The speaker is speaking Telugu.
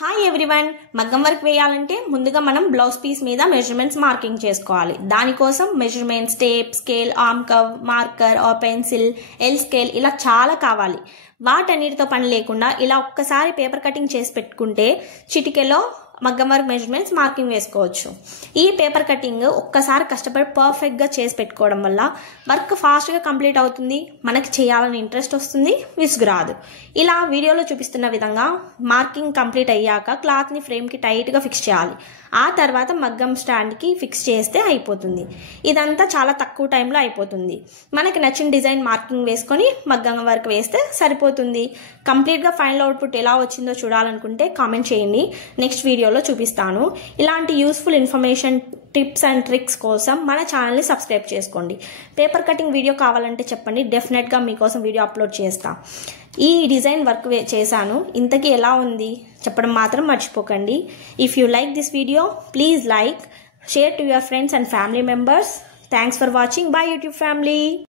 హాయ్ ఎవ్రీవన్, మగ్గం వర్క్ వేయాలంటే ముందుగా మనం బ్లౌజ్ పీస్ మీద మెజర్మెంట్స్ మార్కింగ్ చేసుకోవాలి. దానికోసం measurements, tape, scale, arm curve, marker are pencil, L scale ఇలా చాలా కావాలి. వాటన్నిటితో పని లేకుండా ఇలా ఒక్కసారి పేపర్ కటింగ్ చేసి పెట్టుకుంటే చిటికెలో మగ్గం వర్క్ మెజర్మెంట్స్ మార్కింగ్ వేసుకోవచ్చు. ఈ పేపర్ కటింగ్ ఒక్కసారి కష్టపడి పర్ఫెక్ట్గా చేసి పెట్టుకోవడం వల్ల వర్క్ ఫాస్ట్గా కంప్లీట్ అవుతుంది, మనకి చేయాలని ఇంట్రెస్ట్ వస్తుంది, విసుగు రాదు. ఇలా వీడియోలో చూపిస్తున్న విధంగా మార్కింగ్ కంప్లీట్ అయ్యాక క్లాత్ని ఫ్రేమ్కి టైట్గా ఫిక్స్ చేయాలి. ఆ తర్వాత మగ్గం స్టాండ్కి ఫిక్స్ చేస్తే అయిపోతుంది. ఇదంతా చాలా తక్కువ టైంలో అయిపోతుంది. మనకి నచ్చిన డిజైన్ మార్కింగ్ వేసుకొని మగ్గం వర్క్ వేస్తే సరిపోతుంది. కంప్లీట్గా ఫైనల్ అవుట్పుట్ ఎలా వచ్చిందో చూడాలనుకుంటే కామెంట్ చేయండి, నెక్స్ట్ వీడియోలో చూపిస్తాను. ఇలాంటి useful information, tips and tricks కోసం మన ఛానల్ని సబ్స్క్రైబ్ చేసుకోండి. పేపర్ కటింగ్ వీడియో కావాలంటే చెప్పండి, డెఫినెట్గా మీకోసం వీడియో అప్లోడ్ చేస్తా. ఈ డిజైన్ వర్క్ చేశాను, ఇంతకీ ఎలా ఉంది చెప్పడం మాత్రం మర్చిపోకండి. If you like this video please like, share to your friends and family members. Thanks for watching. By YouTube family.